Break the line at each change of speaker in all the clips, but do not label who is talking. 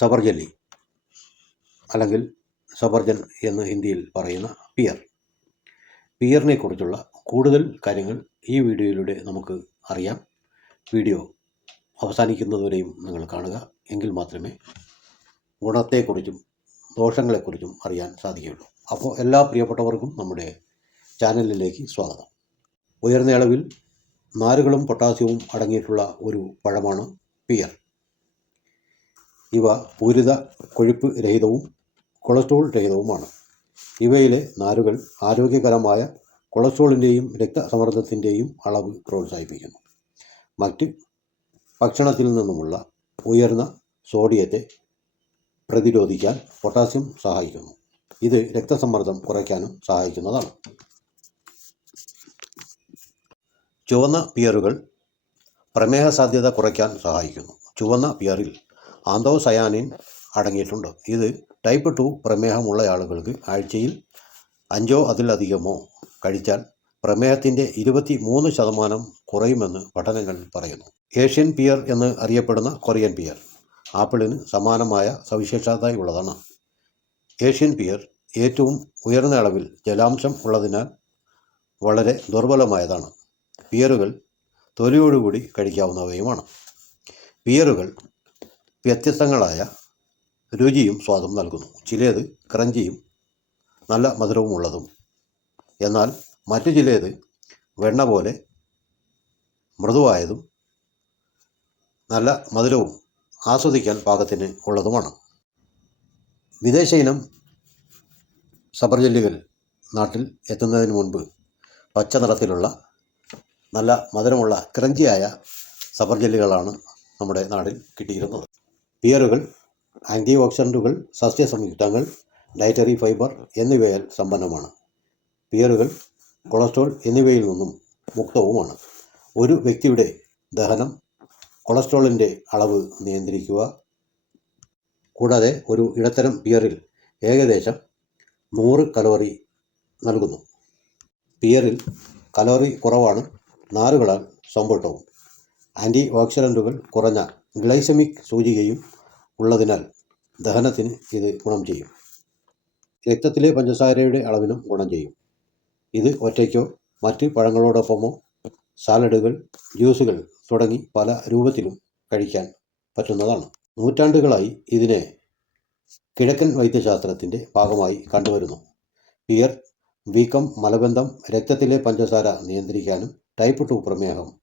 സബർജല്ലി അല്ലെങ്കിൽ സബർജൻ എന്ന് ഹിന്ദിയിൽ പറയുന്ന പിയർ. പിയറിനെ കുറിച്ചുള്ള കൂടുതൽ കാര്യങ്ങൾ ഈ വീഡിയോയിലൂടെ നമുക്ക് അറിയാം. വീഡിയോ അവസാനിക്കുന്നതുവരെയും നിങ്ങൾ കാണുക. എങ്കിൽ മാത്രമേ ഗുണത്തെക്കുറിച്ചും ദോഷങ്ങളെക്കുറിച്ചും അറിയാൻ സാധിക്കുകയുള്ളൂ. അപ്പോൾ എല്ലാ പ്രിയപ്പെട്ടവർക്കും നമ്മുടെ ചാനലിലേക്ക് സ്വാഗതം. ഉയർന്ന അളവിൽ നാരുകളും പൊട്ടാസ്യവും അടങ്ങിയിട്ടുള്ള ഒരു പഴമാണ് പിയർ. ഇവ പൂരിത കൊഴുപ്പ് രഹിതവും കൊളസ്ട്രോൾ രഹിതവുമാണ്. ഇവയിലെ നാരുകൾ ആരോഗ്യകരമായ കൊളസ്ട്രോളിന്റെയും രക്തസമ്മർദ്ദത്തിന്റെയും അളവ് പ്രോത്സാഹിപ്പിക്കുന്നു. മറ്റ് ഭക്ഷണത്തിൽ നിന്നുമുള്ള ഉയർന്ന സോഡിയത്തെ പ്രതിരോധിക്കാൻ പൊട്ടാസ്യം സഹായിക്കുന്നു. ഇത് രക്തസമ്മർദ്ദം കുറയ്ക്കാനും സഹായിക്കുന്നതാണ്. ചുവന്ന പിയറുകൾ പ്രമേഹ സാധ്യത കുറയ്ക്കാൻ സഹായിക്കുന്നു. ചുവന്ന പിയറിൽ ആന്തോസയാനിൻ അടങ്ങിയിട്ടുണ്ട്. ഇത് ടൈപ്പ് ടു പ്രമേഹമുള്ള ആളുകൾക്ക് ആഴ്ചയിൽ അഞ്ചോ അതിലധികമോ കഴിച്ചാൽ പ്രമേഹത്തിന്റെ ഇരുപത്തി മൂന്ന് ശതമാനം കുറയുമെന്ന് പഠനങ്ങൾ പറയുന്നു. ഏഷ്യൻ പിയർ എന്ന് അറിയപ്പെടുന്ന കൊറിയൻ പിയർ ആപ്പിളിന് സമാനമായ സവിശേഷതയുള്ളതാണ് ഏഷ്യൻ പിയർ ഏറ്റവും ഉയർന്ന അളവിൽ ജലാംശം ഉള്ളതിനാൽ വളരെ ദുർബലമായതാണ്. പിയറുകൾ തൊലിയോടുകൂടി കഴിക്കാവുന്നവയുമാണ്. പിയറുകൾ വ്യത്യസ്തങ്ങളായ രുചിയും സ്വാദും നൽകുന്നു. ചിലേത് ക്രഞ്ചിയും നല്ല മധുരവുമുള്ളതും. എന്നാൽ മറ്റു ചിലേത് വെണ്ണ പോലെ മൃദുവായതും നല്ല മധുരവും ആസ്വദിക്കാൻ പാകത്തിന് ഉള്ളതുമാണ്. വിദേശ ഇനം സബർജല്ലികൾ നാട്ടിൽ എത്തുന്നതിന് മുൻപ് പച്ച നിറത്തിലുള്ള നല്ല മധുരമുള്ള ക്രഞ്ചിയായ സബർജല്ലികളാണ് നമ്മുടെ നാട്ടിൽ കിട്ടിയിരുന്നത്. പിയറുകൾ ആന്റി ഓക്സിഡന്റുകൾ സസ്യ സംയുക്തങ്ങൾ ഡയറ്ററി ഫൈബർ എന്നിവയാൽ സമ്പന്നമാണ്. പിയറുകൾ കൊളസ്ട്രോൾ എന്നിവയിൽ നിന്നും മുക്തവുമാണ്. ഒരു വ്യക്തിയുടെ ദഹനം കൊളസ്ട്രോളിന്റെ അളവ് നിയന്ത്രിക്കുക കൂടാതെ ഒരു ഇടത്തരം പിയറിൽ ഏകദേശം നൂറ് കലോറി നൽകുന്നു. പിയറിൽ കലോറി കുറവാണ് നാരുകളാൽ സമ്പുഷ്ടവും. ആന്റി ഓക്സിഡന്റുകൾ കുറഞ്ഞ ഗ്ലൈസമിക് സൂചികയും ഉള്ളതിനാൽ ദഹനത്തിന് ഇത് ഗുണം ചെയ്യും. രക്തത്തിലെ പഞ്ചസാരയുടെ അളവിനും ഗുണം ചെയ്യും. ഇത് ഒറ്റയ്ക്കോ മറ്റ് പഴങ്ങളോടൊപ്പമോ സാലഡുകൾ ജ്യൂസുകൾ തുടങ്ങി പല രൂപത്തിലും കഴിക്കാൻ പറ്റുന്നതാണ്. നൂറ്റാണ്ടുകളായി ഇതിനെ കിഴക്കൻ വൈദ്യശാസ്ത്രത്തിന്റെ ഭാഗമായി കണ്ടുവരുന്നു. പിയർ വീക്കം മലബന്ധം രക്തത്തിലെ പഞ്ചസാര നിയന്ത്രിക്കാനും ടൈപ്പ് ടു പ്രമേഹം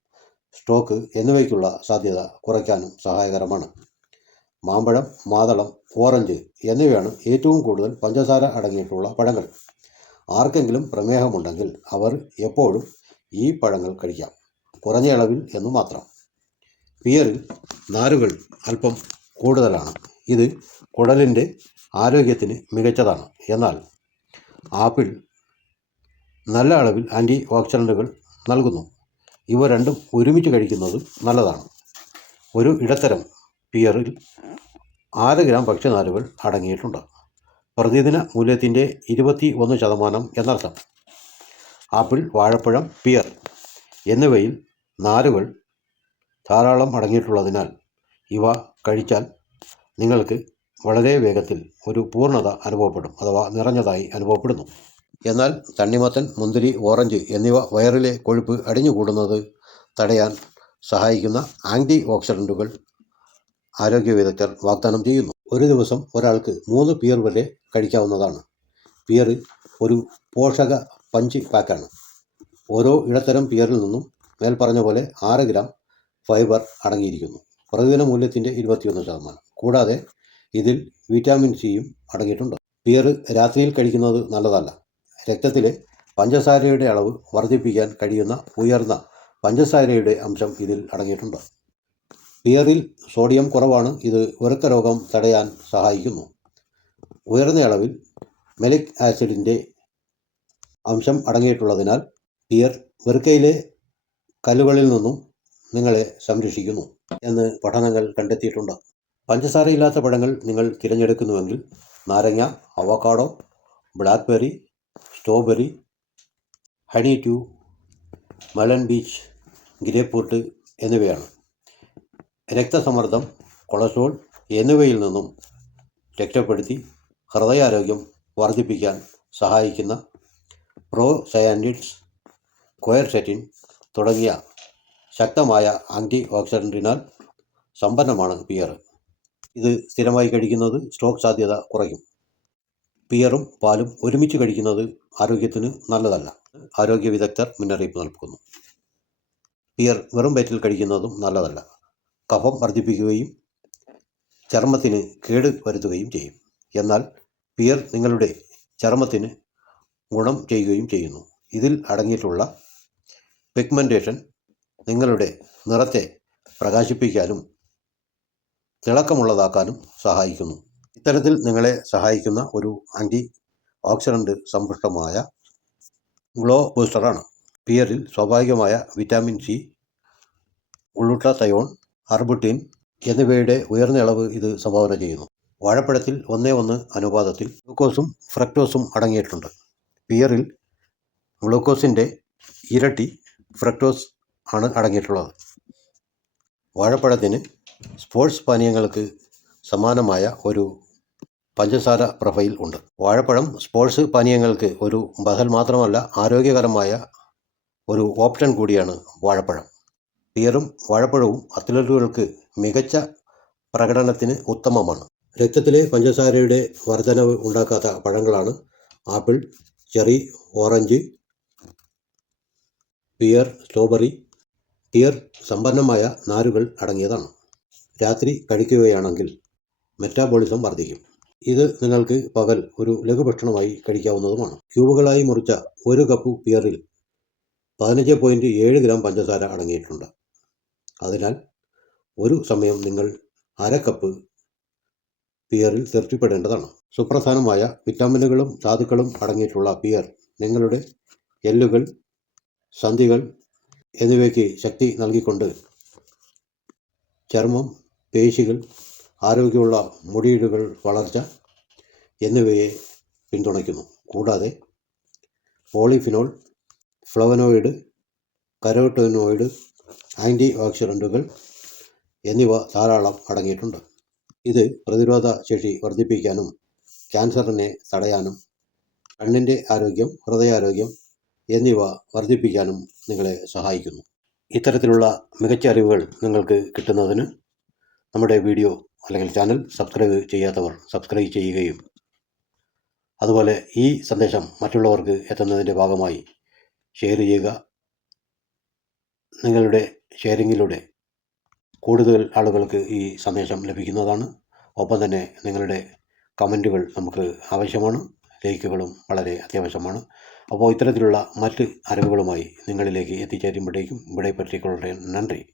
സ്ട്രോക്ക് എന്നിവയ്ക്കുള്ള സാധ്യത കുറയ്ക്കാനും സഹായകരമാണ്. മാമ്പഴം മാതളം ഓറഞ്ച് എന്നിവയാണ് ഏറ്റവും കൂടുതൽ പഞ്ചസാര അടങ്ങിയിട്ടുള്ള പഴങ്ങൾ. ആർക്കെങ്കിലും പ്രമേഹമുണ്ടെങ്കിൽ അവർ എപ്പോഴും ഈ പഴങ്ങൾ കഴിക്കാം. കുറഞ്ഞ അളവിൽ എന്ന് മാത്രം. പിയറിൽ നാരുകൾ അല്പം കൂടുതലാണ്. ഇത് കുടലിന്റെ ആരോഗ്യത്തിന് മികച്ചതാണ്. എന്നാൽ ആപ്പിൾ നല്ല അളവിൽ ആന്റി ഓക്സിഡന്റുകൾ നൽകുന്നു. ഇവ രണ്ടും ഒരുമിച്ച് കഴിക്കുന്നത് നല്ലതാണ്. ഒരു ഇടത്തരം പിയറിൽ ആറ് ഗ്രാം ഭക്ഷ്യനാരുകൾ അടങ്ങിയിട്ടുണ്ട്. പ്രതിദിന മൂല്യത്തിന്റെ ഇരുപത്തി ഒന്ന് ശതമാനം എന്നർത്ഥം. ആപ്പിൾ വാഴപ്പഴം പിയർ എന്നിവയിൽ നാരുകൾ ധാരാളം അടങ്ങിയിട്ടുള്ളതിനാൽ ഇവ കഴിച്ചാൽ നിങ്ങൾക്ക് വളരെ വേഗത്തിൽ ഒരു പൂർണത അനുഭവപ്പെടും അഥവാ നിറഞ്ഞതായി അനുഭവപ്പെടുന്നു. എന്നാൽ തണ്ണിമത്തൻ മുന്തിരി ഓറഞ്ച് എന്നിവ വയറിലെ കൊഴുപ്പ് അടിഞ്ഞുകൂടുന്നത് തടയാൻ സഹായിക്കുന്ന ആന്റി ഓക്സിഡന്റുകൾ ആരോഗ്യ വിദഗ്ധർ വാഗ്ദാനം ചെയ്യുന്നു. ഒരു ദിവസം ഒരാൾക്ക് മൂന്ന് പിയർ വരെ കഴിക്കാവുന്നതാണ്. പിയർ ഒരു പോഷക പഞ്ച് പാക്കാണ്. ഓരോ ഇടത്തരം പിയറിൽ നിന്നും മേൽ പറഞ്ഞ പോലെ ആറ് ഗ്രാം ഫൈബർ അടങ്ങിയിരിക്കുന്നു. പ്രതിദിന മൂല്യത്തിന്റെ ഇരുപത്തിയൊന്ന് ശതമാനം. കൂടാതെ ഇതിൽ വിറ്റാമിൻ സിയും അടങ്ങിയിട്ടുണ്ട്. പിയർ രാത്രിയിൽ കഴിക്കുന്നത് നല്ലതല്ല. രക്തത്തിലെ പഞ്ചസാരയുടെ അളവ് വർദ്ധിപ്പിക്കാൻ കഴിയുന്ന ഉയർന്ന പഞ്ചസാരയുടെ അംശം ഇതിൽ അടങ്ങിയിട്ടുണ്ട്. പിയറിൽ സോഡിയം കുറവാണ്. ഇത് ഉറക്ക രോഗം തടയാൻ സഹായിക്കുന്നു. ഉയർന്ന അളവിൽ മെലിക് ആസിഡിന്റെ അംശം അടങ്ങിയിട്ടുള്ളതിനാൽ ബിയർ വെറുക്കയിലെ കല്ലുകളിൽ നിന്നും നിങ്ങളെ സംരക്ഷിക്കുന്നു എന്ന് പഠനങ്ങൾ കണ്ടെത്തിയിട്ടുണ്ട്. പഞ്ചസാരയില്ലാത്ത പഴങ്ങൾ നിങ്ങൾ തിരഞ്ഞെടുക്കുന്നുവെങ്കിൽ നാരങ്ങ avocado blackberry strawberry honey dew melon peach grape എന്നിവയാണ്. രക്തസമ്മർദ്ദം കൊളസ്ട്രോൾ എന്നിവയിൽ നിന്നും രക്ഷപ്പെടുത്തി ഹൃദയാരോഗ്യം വർദ്ധിപ്പിക്കാൻ സഹായിക്കുന്ന പ്രോ സയാൻഡിഡ്സ് ക്വയർസെറ്റിൻ തുടങ്ങിയ ശക്തമായ ആന്റി ഓക്സിഡന്റിനാൽ സമ്പന്നമാണ് പിയർ. ഇത് സ്ഥിരമായി കഴിക്കുന്നത് സ്ട്രോക്ക് സാധ്യത കുറയും പിയറും പാലും ഒരുമിച്ച് കഴിക്കുന്നത് ആരോഗ്യത്തിന് നല്ലതല്ല. ആരോഗ്യ വിദഗ്ധർ മുന്നറിയിപ്പ് നൽകുന്നു. പിയർ വെറും വയറ്റിൽ കഴിക്കുന്നതും നല്ലതല്ല. കഫം വർദ്ധിപ്പിക്കുകയും ചർമ്മത്തിന് കേട് വരുത്തുകയും ചെയ്യും. എന്നാൽ പിയർ നിങ്ങളുടെ ചർമ്മത്തിന് ഗുണം ചെയ്യുകയും ചെയ്യുന്നു. ഇതിൽ അടങ്ങിയിട്ടുള്ള പിഗ്മെന്റേഷൻ നിങ്ങളുടെ നിറത്തെ പ്രകാശിപ്പിക്കാനും തിളക്കമുള്ളതാക്കാനും സഹായിക്കുന്നു. ഇത്തരത്തിൽ നിങ്ങളെ സഹായിക്കുന്ന ഒരു ആന്റി ഓക്സിഡന്റ് സമ്പുഷ്ടമായ ഗ്ലോ ബൂസ്റ്ററാണ്. പിയറിൽ സ്വാഭാവികമായ വിറ്റാമിൻ സി ഉള്ളുട്ടതയോൺ അർബുട്ടിൻ എന്നിവയുടെ ഉയർന്ന അളവ് ഇത് സംഭാവന ചെയ്യുന്നു. വാഴപ്പഴത്തിൽ ഒന്നേ ഒന്ന് അനുപാതത്തിൽ ഗ്ലൂക്കോസും ഫ്രക്ടോസും അടങ്ങിയിട്ടുണ്ട്. പിയറിൽ ഗ്ലൂക്കോസിന്റെ ഇരട്ടി ഫ്രക്ടോസ് ആണ് അടങ്ങിയിട്ടുള്ളത്. വാഴപ്പഴത്തിന് സ്പോർട്സ് പാനീയങ്ങൾക്ക് സമാനമായ ഒരു പഞ്ചസാര പ്രൊഫൈൽ ഉണ്ട്. വാഴപ്പഴം സ്പോർട്സ് പാനീയങ്ങൾക്ക് ഒരു ബദൽ മാത്രമല്ല ആരോഗ്യകരമായ ഒരു ഓപ്ഷൻ കൂടിയാണ് വാഴപ്പഴം. പിയറും വാഴപ്പഴവും അത്ലറ്റുകൾക്ക് മികച്ച പ്രകടനത്തിന് ഉത്തമമാണ്. രക്തത്തിലെ പഞ്ചസാരയുടെ വർധനവ് ഉണ്ടാക്കാത്ത പഴങ്ങളാണ് apple cherry orange pear strawberry pear സമ്പന്നമായ നാരുകൾ അടങ്ങിയതാണ്. രാത്രി കഴിക്കുകയാണെങ്കിൽ മെറ്റാബോളിസം വർദ്ധിക്കും ഇത് നിങ്ങൾക്ക് പകൽ ഒരു ലഘുഭക്ഷണമായി കഴിക്കാവുന്നതുമാണ്. ക്യൂബുകളായി മുറിച്ച ഒരു കപ്പ് പിയറിൽ പതിനഞ്ച് പോയിന്റ് ഏഴ് ഗ്രാം പഞ്ചസാര അടങ്ങിയിട്ടുണ്ട്. അതിനാൽ ഒരു സമയം നിങ്ങൾ അര കപ്പ് പിയറിൽ തൃപ്തിപ്പെടേണ്ടതാണ്. സുപ്രധാനമായ വിറ്റാമിനുകളും ധാതുക്കളും അടങ്ങിയിട്ടുള്ള പിയർ നിങ്ങളുടെ എല്ലുകൾ സന്ധികൾ എന്നിവയ്ക്ക് ശക്തി നൽകിക്കൊണ്ട് ചർമ്മം പേശികൾ ആരോഗ്യമുള്ള മുടിയിടുകൾ വളർച്ച എന്നിവയെ പിന്തുണയ്ക്കുന്നു. കൂടാതെ പോളിഫിനോൾ ഫ്ലവനോയിഡ് കരോട്ടോനോയിഡ് ആന്റി ഓക്സിഡന്റുകൾ എന്നിവ ധാരാളം അടങ്ങിയിട്ടുണ്ട്. ഇത് പ്രതിരോധ ശേഷി വർദ്ധിപ്പിക്കാനും ക്യാൻസറിനെ തടയാനും കണ്ണിന്റെ ആരോഗ്യം ഹൃദയാരോഗ്യം എന്നിവ വർദ്ധിപ്പിക്കാനും നിങ്ങളെ സഹായിക്കുന്നു. ഇത്തരത്തിലുള്ള മികച്ച അറിവുകൾ നിങ്ങൾക്ക് കിട്ടുന്നതിന് നമ്മുടെ വീഡിയോ അല്ലെങ്കിൽ ചാനൽ സബ്സ്ക്രൈബ് ചെയ്യാത്തവർ സബ്സ്ക്രൈബ് ചെയ്യുകയും അതുപോലെ ഈ സന്ദേശം മറ്റുള്ളവർക്ക് എത്തുന്നതിന്റെ ഭാഗമായി ഷെയർ ചെയ്യുക. നിങ്ങളുടെ ഷെയറിങ്ങിലൂടെ കൂടുതൽ ആളുകൾക്ക് ഈ സന്ദേശം ലഭിക്കുന്നതാണ്. ഒപ്പം തന്നെ നിങ്ങളുടെ കമന്റുകൾ നമുക്ക് ആവശ്യമാണ്. ലൈക്കുകളും വളരെ അത്യാവശ്യമാണ്. അപ്പോൾ ഇത്തരത്തിലുള്ള മറ്റ് അറിവുകളുമായി നിങ്ങളിലേക്ക് എത്തിച്ചേരുമ്പോഴേക്കും ഇവിടെ പറ്റിക്കൊള്ളട്ടെ നന്ദി.